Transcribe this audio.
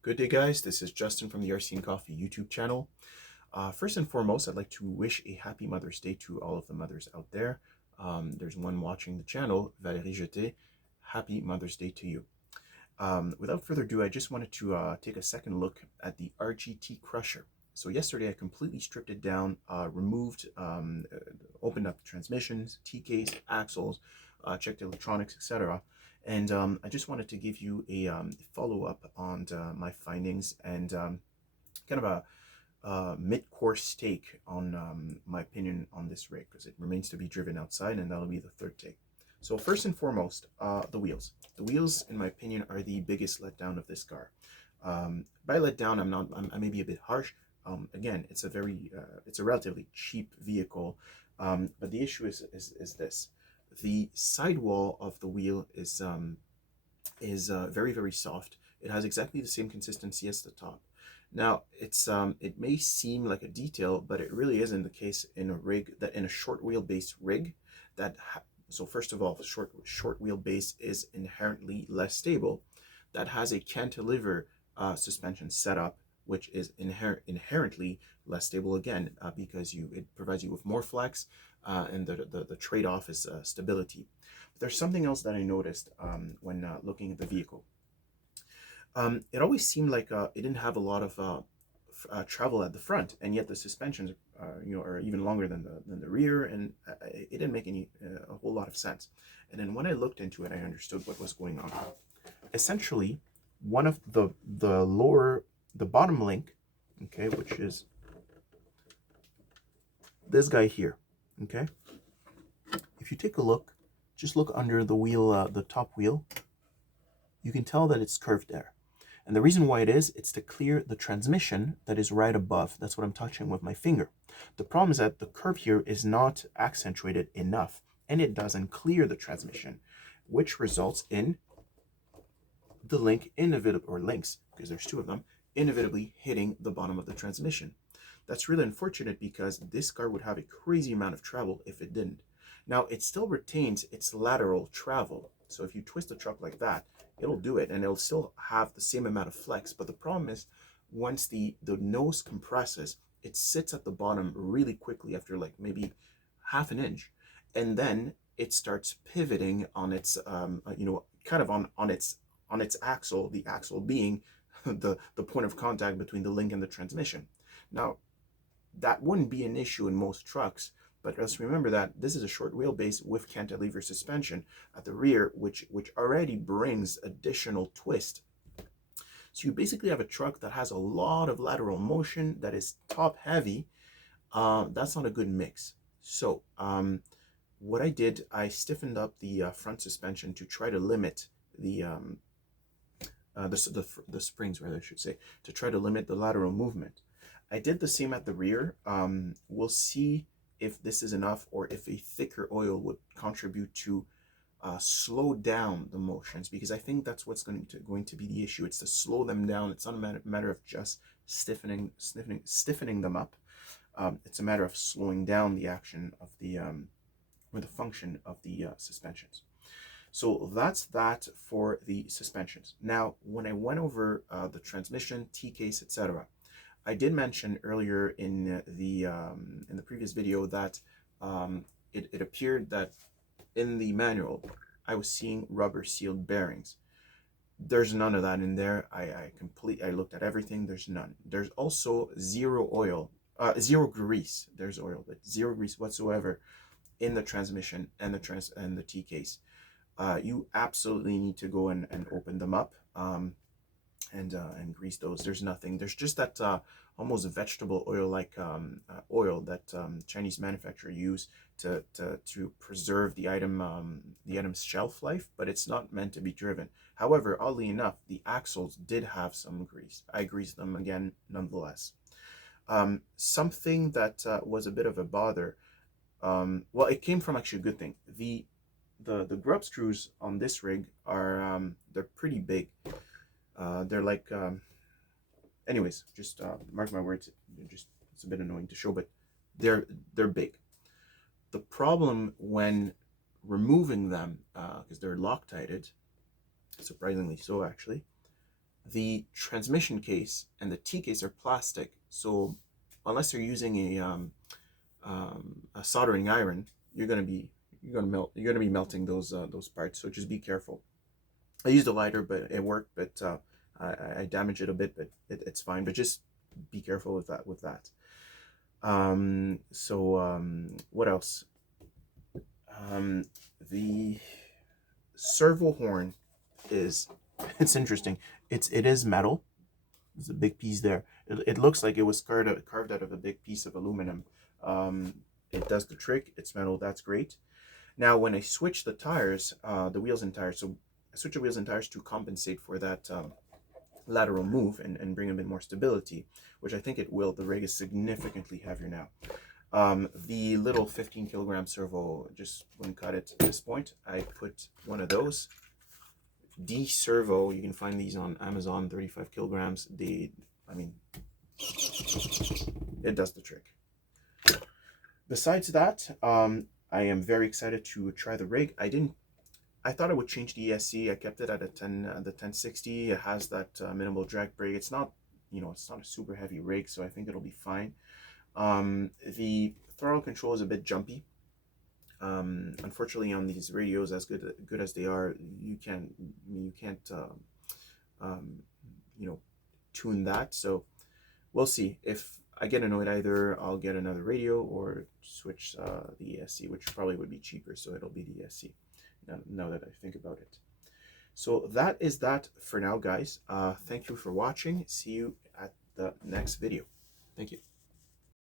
Good day, guys. This is Justin from the RC and Coffee YouTube channel. First and foremost, I'd like to wish a happy Mother's Day to all of the mothers out there. There's one watching the channel, Valérie Jeté. Happy Mother's Day to you. Without further ado, I just wanted to take a second look at the RGT Crusher. So yesterday I completely stripped it down, removed, opened up the transmissions, T-case, axles, checked electronics, etc. And I just wanted to give you a follow-up on my findings and kind of a mid-course take on my opinion on this rig, because it remains to be driven outside, and that'll be the third take. So first and foremost, the wheels. The wheels, in my opinion, are the biggest letdown of this car. By letdown, I may be a bit harsh. Again, it's a relatively cheap vehicle, but the issue is this: the sidewall of the wheel is very, very soft. It has exactly the same consistency as the top. Now, it may seem like a detail, but it really isn't the case in a short wheelbase rig. So first of all, short wheelbase is inherently less stable. That has a cantilever suspension setup, which is inherently less stable again, because it provides you with more flex, and the trade-off is stability. But there's something else that I noticed when looking at the vehicle. It always seemed like it didn't have a lot of travel at the front, and yet the suspensions are even longer than the rear, and it didn't make a whole lot of sense. And then when I looked into it, I understood what was going on. Essentially, one of the bottom link, okay, which is this guy here, okay. If you take a look, just look under the wheel, the top wheel, you can tell that it's curved there. And the reason why it's to clear the transmission that is right above. That's what I'm touching with my finger. The problem is that the curve here is not accentuated enough, and it doesn't clear the transmission, which results in the link links, because there's two of them, inevitably hitting the bottom of the transmission. That's really unfortunate, because this car would have a crazy amount of travel if it didn't. Now, it still retains its lateral travel. So if you twist the truck like that, it'll do it, and it'll still have the same amount of flex. But the problem is, once the nose compresses, it sits at the bottom really quickly after like maybe half an inch, and then it starts pivoting on its kind of on its axle, the axle being the point of contact between the link and the transmission. Now, that wouldn't be an issue in most trucks, but let's remember that this is a short wheelbase with cantilever suspension at the rear, which already brings additional twist. So you basically have a truck that has a lot of lateral motion, that is top heavy. That's not a good mix. So what I did, I stiffened up the front suspension to try to limit the springs, rather, I should say, to try to limit the lateral movement. I did the same at the rear. We'll see if this is enough, or if a thicker oil would contribute to slow down the motions, because I think that's what's going to be the issue. It's to slow them down. It's not a matter of just stiffening them up. It's a matter of slowing down the action of the or the function of the suspensions. So that's that for the suspensions. Now, when I went over the transmission, T-case, etc., I did mention earlier in the previous video that it appeared that in the manual I was seeing rubber sealed bearings. There's none of that in there. I looked at everything. There's none. There's also zero grease. There's oil, but zero grease whatsoever in the transmission and the T-case. You absolutely need to go and open them up and grease those. There's nothing. There's just that almost vegetable oil like oil that Chinese manufacturer use to preserve the item's shelf life, but it's not meant to be driven. However, oddly enough, the axles did have some grease. I greased them again nonetheless. Something that was a bit of a bother, well, it came from actually a good thing. The grub screws on this rig are they're pretty big. They're like anyways, just mark my words, it's a bit annoying to show, but they're big. The problem when removing them, because they're Loctited, surprisingly so actually, The transmission case and the T case are plastic, so unless you're using a soldering iron, you're gonna be melting those parts. So just be careful. I used a lighter, but it worked. But I damaged it a bit, but it's fine. But just be careful with that. What else? The servo horn is it's interesting. It is metal. There's a big piece there. It looks like it was carved out of a big piece of aluminum. It does the trick. It's metal. That's great. Now, when I switch the tires, the wheels and tires, so I switch the wheels and tires to compensate for that lateral move and bring a bit more stability, which I think it will. The rig is significantly heavier now. The little 15 kilogram servo just wouldn't cut it at this point. I put one of those. D servo, you can find these on Amazon, 35 kilograms. I mean, it does the trick. Besides that, I am very excited to try the rig. I thought I would change the ESC. I kept it at the 1060. It has that minimal drag brake. It's not, it's not a super heavy rig, so I think it'll be fine. The throttle control is a bit jumpy. Unfortunately, on these radios, as good as they are, you can't tune that. So we'll see. If I get annoyed, either I'll get another radio or switch the ESC, which probably would be cheaper. So it'll be the ESC. Now that I think about it. So that is that for now, guys. Thank you for watching. See you at the next video. Thank you.